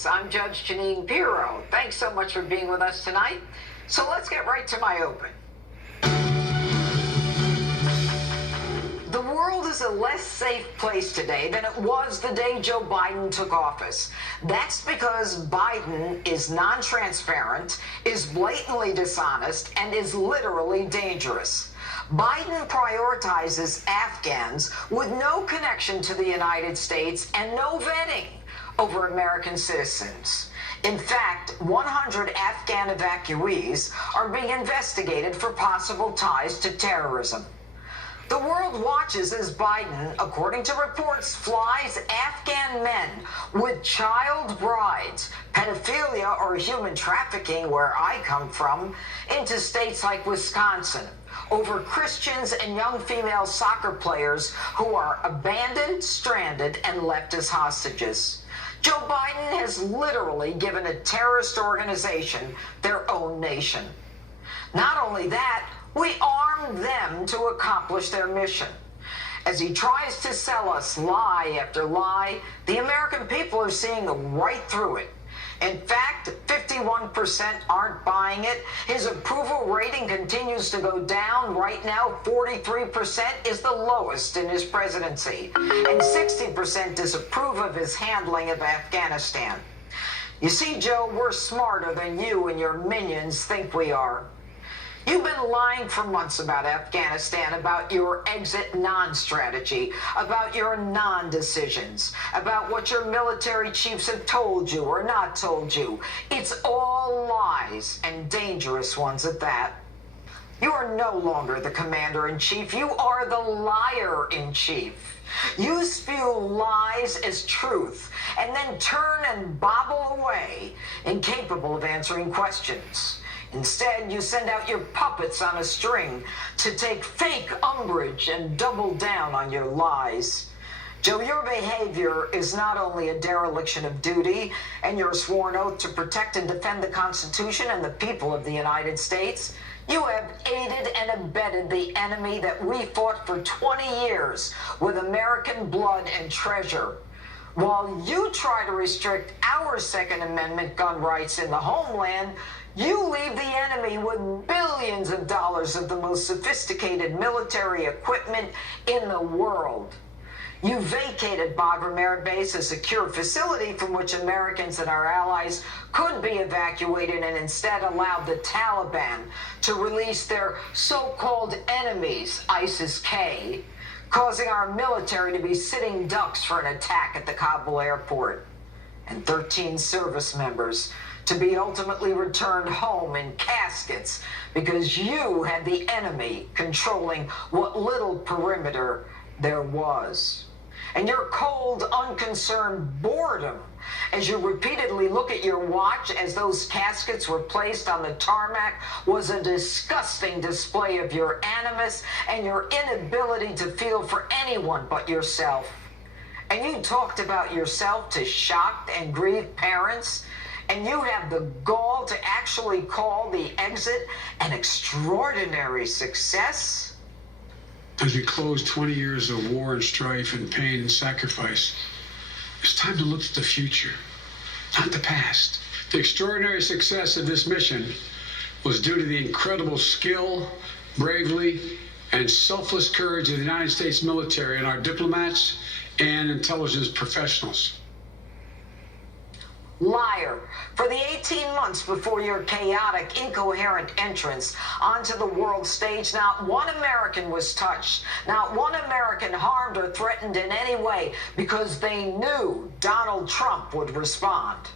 Justice. I'm Judge Jeanine Pirro. Thanks so much for being with us tonight. So let's get right to my open. The world is a less safe place today than it was the day Joe Biden took office. That's because Biden is non-transparent, is blatantly dishonest, and is literally dangerous. Biden prioritizes Afghans with no connection to the United States and no vetting over American citizens. In fact, 100 Afghan evacuees are being investigated for possible ties to terrorism. The world watches as Biden, according to reports, flies Afghan men with child brides, pedophilia or human trafficking, where I come from, into states like Wisconsin, over Christians and young female soccer players who are abandoned, stranded, and left as hostages. Joe Biden has literally given a terrorist organization their own nation. Not only that, we armed them to accomplish their mission. As he tries to sell us lie after lie, the American people are seeing right through it. In fact, 51% aren't buying it. His approval rating continues to go down. Right now, 43% is the lowest in his presidency, and 60% disapprove of his handling of Afghanistan. You see, Joe, we're smarter than you and your minions think we are. You've been lying for months about Afghanistan, about your exit non-strategy, about your non-decisions, about what your military chiefs have told you or not told you. It's all lies, and dangerous ones at that. You are no longer the commander-in-chief. You are the liar-in-chief. You spew lies as truth and then turn and bobble away, incapable of answering questions. Instead, you send out your puppets on a string to take fake umbrage and double down on your lies. Joe, your behavior is not only a dereliction of duty and your sworn oath to protect and defend the Constitution and the people of the United States. You have aided and abetted the enemy that we fought for 20 years with American blood and treasure. While you try to restrict our Second Amendment gun rights in the homeland, you leave the enemy with billions of dollars of the most sophisticated military equipment in the world. You vacated Bagram Air Base, a secure facility from which Americans and our allies could be evacuated, and instead allowed the Taliban to release their so-called enemies, ISIS-K, causing our military to be sitting ducks for an attack at the Kabul airport, and 13 service members to be ultimately returned home in caskets because you had the enemy controlling what little perimeter there was. And your cold, unconcerned boredom as you repeatedly look at your watch as those caskets were placed on the tarmac was a disgusting display of your animus and your inability to feel for anyone but yourself. And you talked about yourself to shocked and grieved parents, and you have the gall to actually call the exit an extraordinary success? As we close 20 years of war and strife and pain and sacrifice, it's time to look to the future, not the past. The extraordinary success of this mission was due to the incredible skill, bravery, and selfless courage of the United States military and our diplomats and intelligence professionals. Liar. For the 18 months before your chaotic, incoherent entrance onto the world stage, not one American was touched, not one American harmed or threatened in any way, because they knew Donald Trump would respond.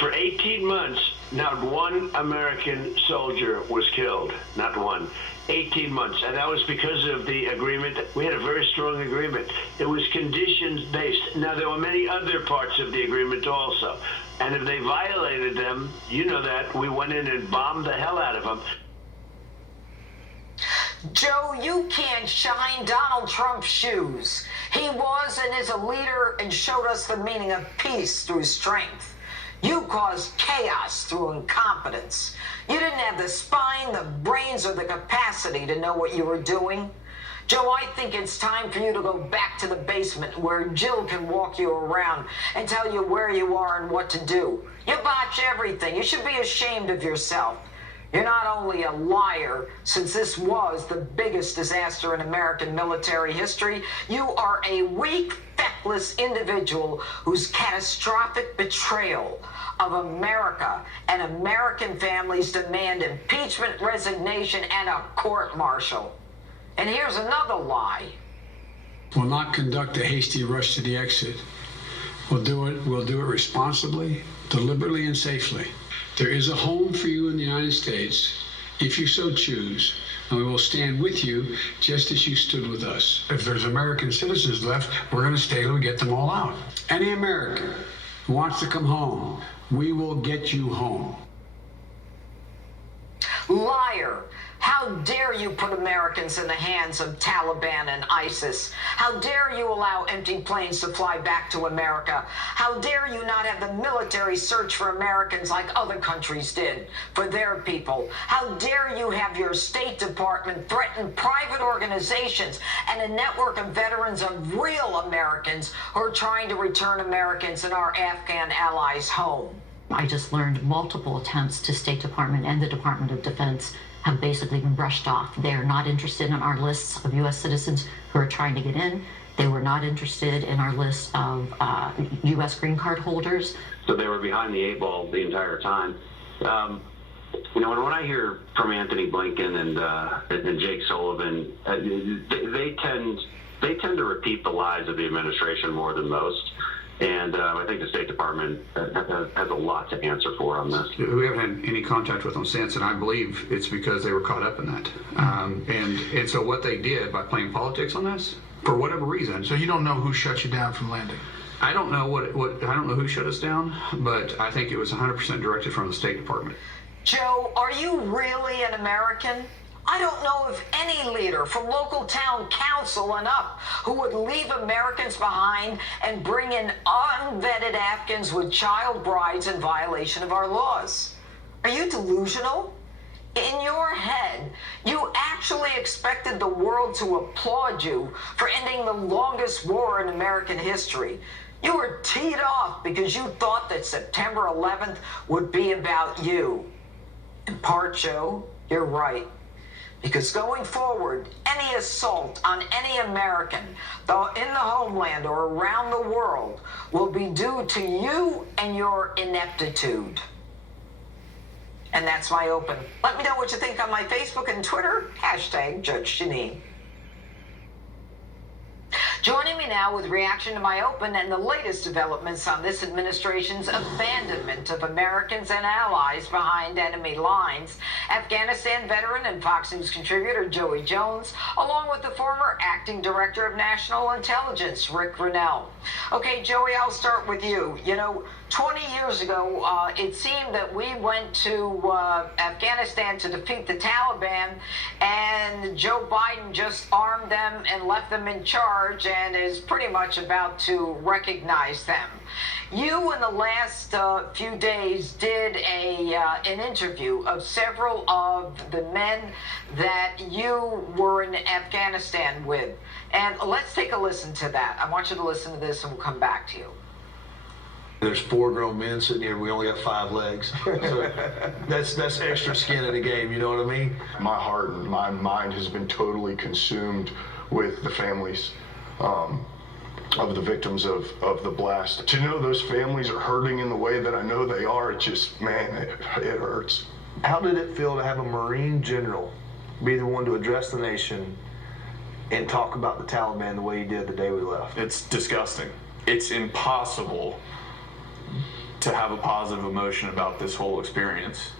For 18 months, not one American soldier was killed. Not one. 18 months. And that was because of the agreement. We had a very strong agreement. It was conditions-based. Now, there were many other parts of the agreement also. And if they violated them, you know that, we went in and bombed the hell out of them. Joe, you can't shine Donald Trump's shoes. He was and is a leader and showed us the meaning of peace through strength. You caused chaos through incompetence. You didn't have the spine, the brains, or the capacity to know what you were doing. Joe, I think it's time for you to go back to the basement where Jill can walk you around and tell you where you are and what to do. You botch everything. You should be ashamed of yourself. You're not only a liar, since this was the biggest disaster in American military history, you are a weak, feckless individual whose catastrophic betrayal of America and American families demand impeachment, resignation, and a court-martial. And here's another lie. We'll not conduct a hasty rush to the exit. We'll do it responsibly, deliberately, and safely. There is a home for you in the United States, if you so choose, and we will stand with you just as you stood with us. If there's American citizens left, we're going to stay till we get them all out. Any American who wants to come home, we will get you home. Liar! How dare you put Americans in the hands of Taliban and ISIS? How dare you allow empty planes to fly back to America? How dare you not have the military search for Americans like other countries did for their people? How dare you have your State Department threaten private organizations and a network of veterans of real Americans who are trying to return Americans and our Afghan allies home? I just learned multiple attempts to State Department and the Department of Defense have basically been brushed off. They are not interested in our lists of U.S. citizens who are trying to get in. They were not interested in our list of U.S. green card holders. So they were behind the eight ball the entire time. When I hear from Anthony Blinken and Jake Sullivan, they tend to repeat the lies of the administration more than most. And I think the State Department has a lot to answer for on this. We haven't had any contact with them since, and I believe it's because they were caught up in that. And so what they did by playing politics on this, for whatever reason. So you don't know who shut you down from landing? I don't know I don't know who shut us down, but I think it was 100% directed from the State Department. Joe, are you really an American? I don't know of any leader from local town council and up who would leave Americans behind and bring in unvetted Afghans with child brides in violation of our laws. Are you delusional? In your head, you actually expected the world to applaud you for ending the longest war in American history. You were teed off because you thought that September 11th would be about you. In part, Joe, you're right. Because going forward, any assault on any American, though in the homeland or around the world, will be due to you and your ineptitude. And that's my open. Let me know what you think on my Facebook and Twitter, #Judge Jeanine. Joining me now with reaction to my open and the latest developments on this administration's abandonment of Americans and allies behind enemy lines, Afghanistan veteran and Fox News contributor Joey Jones, along with the former acting director of national intelligence, Rick Grinnell. Okay, Joey, I'll start with you. 20 years ago, it seemed that we went to Afghanistan to defeat the Taliban, and Joe Biden just armed them and left them in charge and is pretty much about to recognize them. You, in the last few days, did an interview of several of the men that you were in Afghanistan with. And let's take a listen to that. I want you to listen to this, and we'll come back to you. There's 4 grown men sitting here, and we only got 5 legs. So that's extra skin in the game, you know what I mean? My heart and my mind has been totally consumed with the families of the victims of the blast. To know those families are hurting in the way that I know they are, it just, man, it hurts. How did it feel to have a Marine general be the one to address the nation and talk about the Taliban the way he did the day we left? It's disgusting. It's impossible to have a positive emotion about this whole experience.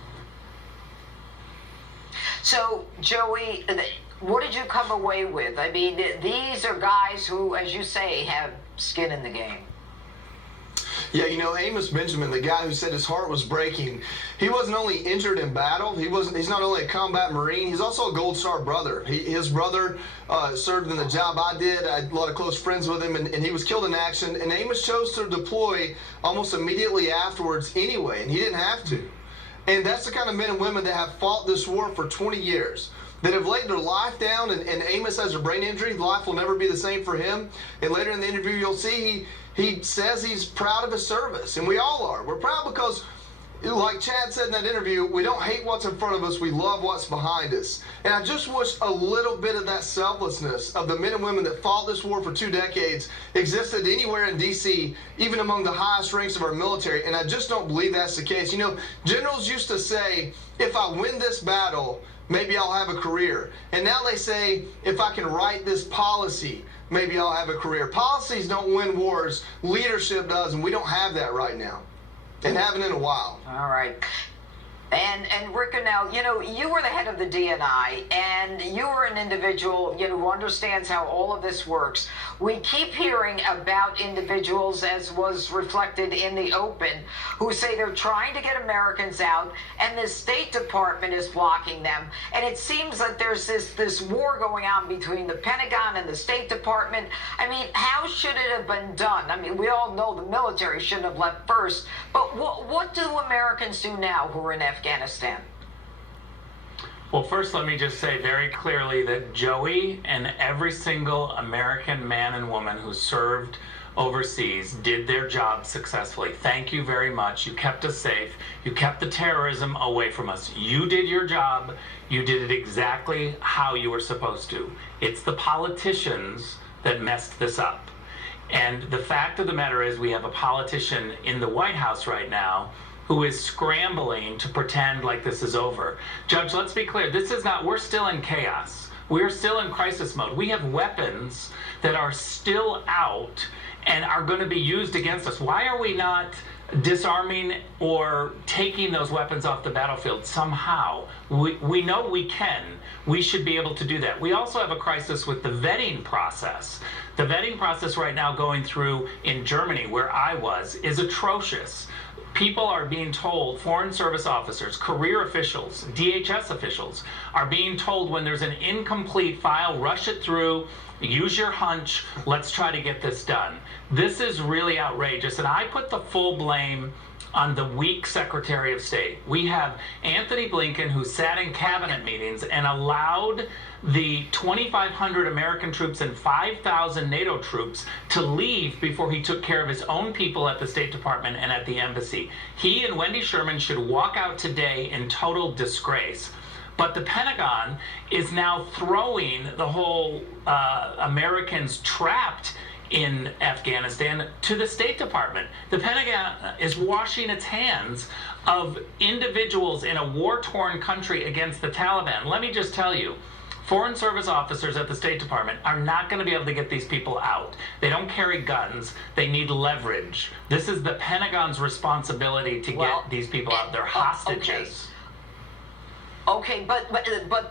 So, Joey, what did you come away with? I mean, these are guys who, as you say, have skin in the game. Yeah, Amos Benjamin, the guy who said his heart was breaking, he wasn't only injured in battle, he's not only a combat Marine, he's also a Gold Star brother. His brother served in the job I did. I had a lot of close friends with him, and he was killed in action. And Amos chose to deploy almost immediately afterwards anyway, and he didn't have to. And that's the kind of men and women that have fought this war for 20 years. that have laid their life down, and Amos has a brain injury. Life will never be the same for him. And later in the interview, you'll see he says he's proud of his service, and we all are. We're proud because, like Chad said in that interview, we don't hate what's in front of us, we love what's behind us. And I just wish a little bit of that selflessness of the men and women that fought this war for 2 decades existed anywhere in D.C., even among the highest ranks of our military, and I just don't believe that's the case. You know, generals used to say, if I win this battle, maybe I'll have a career. And now they say, if I can write this policy, maybe I'll have a career. Policies don't win wars, leadership does, and we don't have that right now. And haven't in a while. All right. And Rick Cornell, you know, you were the head of the DNI, and you were an individual, you know, who understands how all of this works. We keep hearing about individuals, as was reflected in the open, who say they're trying to get Americans out, and the State Department is blocking them. And it seems that there's this war going on between the Pentagon and the State Department. I mean, how should it have been done? I mean, we all know the military shouldn't have left first, but what do Americans do now who are in Afghanistan? Well, first, let me just say very clearly that Joey and every single American man and woman who served overseas did their job successfully. Thank you very much. You kept us safe. You kept the terrorism away from us. You did your job. You did it exactly how you were supposed to. It's the politicians that messed this up. And the fact of the matter is, we have a politician in the White House right now who is scrambling to pretend like this is over. Judge, let's be clear. This is not, we're still in chaos. We're still in crisis mode. We have weapons that are still out and are going to be used against us. Why are we not disarming or taking those weapons off the battlefield somehow? We know we can. We should be able to do that. We also have a crisis with the vetting process. The vetting process right now going through in Germany, where I was, is atrocious. People are being told, Foreign Service officers, career officials, DHS officials, are being told when there's an incomplete file, rush it through, use your hunch, let's try to get this done. This is really outrageous, and I put the full blame on the weak Secretary of State. We have Anthony Blinken, who sat in cabinet meetings and allowed the 2,500 American troops and 5,000 NATO troops to leave before he took care of his own people at the State Department and at the embassy. He and Wendy Sherman should walk out today in total disgrace. But the Pentagon is now throwing the whole Americans trapped in Afghanistan to the State Department. The Pentagon is washing its hands of individuals in a war-torn country against the Taliban. Let me just tell you, Foreign Service officers at the State Department are not going to be able to get these people out. They don't carry guns. They need leverage. This is the Pentagon's responsibility to get these people out. They're hostages. Okay, but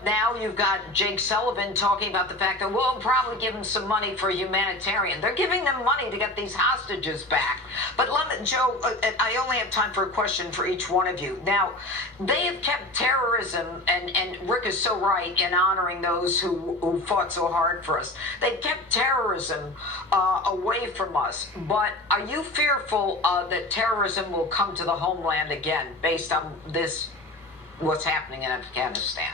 now you've got Jake Sullivan talking about the fact that we'll probably give them some money for humanitarian. They're giving them money to get these hostages back. But Joe, I only have time for a question for each one of you. Now, they have kept terrorism, and Rick is so right in honoring those who fought so hard for us. They've kept terrorism away from us. But are you fearful that terrorism will come to the homeland again based on this? What's happening in Afghanistan?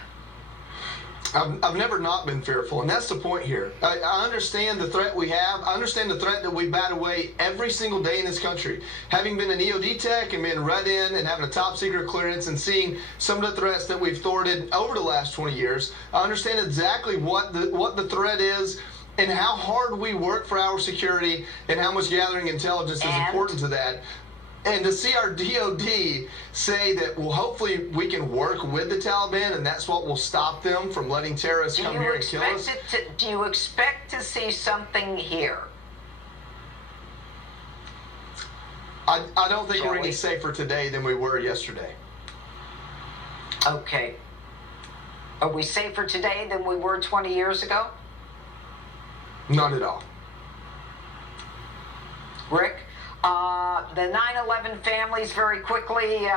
I've never not been fearful, and that's the point here. I understand the threat we have. I understand the threat that we bat away every single day in this country. Having been an EOD tech and being read in and having a top secret clearance and seeing some of the threats that we've thwarted over the last 20 years, I understand exactly what the threat is and how hard we work for our security and how much gathering intelligence is important to that. And to see our DOD say that, well, hopefully we can work with the Taliban and that's what will stop them from letting terrorists come here and kill us. Do you expect to see something here? I don't think we're any safer today than we were yesterday. Okay. Are we safer today than we were 20 years ago? Not at all. Rick? The 9/11 families very quickly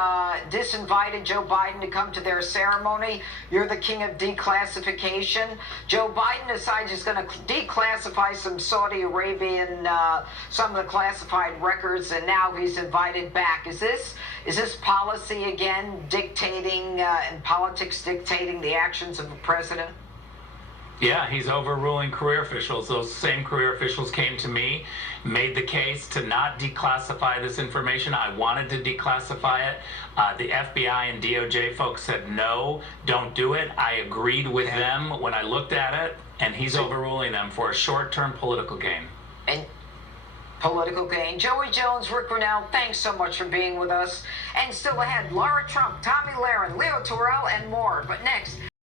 disinvited Joe Biden to come to their ceremony. You're the king of declassification. Joe Biden decides he's going to declassify some Saudi Arabian, some of the classified records, and now he's invited back. Is this policy again dictating and politics dictating the actions of the president? Yeah, he's overruling career officials. Those same career officials came to me, made the case to not declassify this information. I wanted to declassify it. The FBI and DOJ folks said, no, don't do it. I agreed with them when I looked at it, and he's overruling them for a short-term political gain. And political gain. Joey Jones, Rick Grinnell, thanks so much for being with us. And still ahead, Laura Trump, Tommy Lahren, Leo Terrell, and more. But next...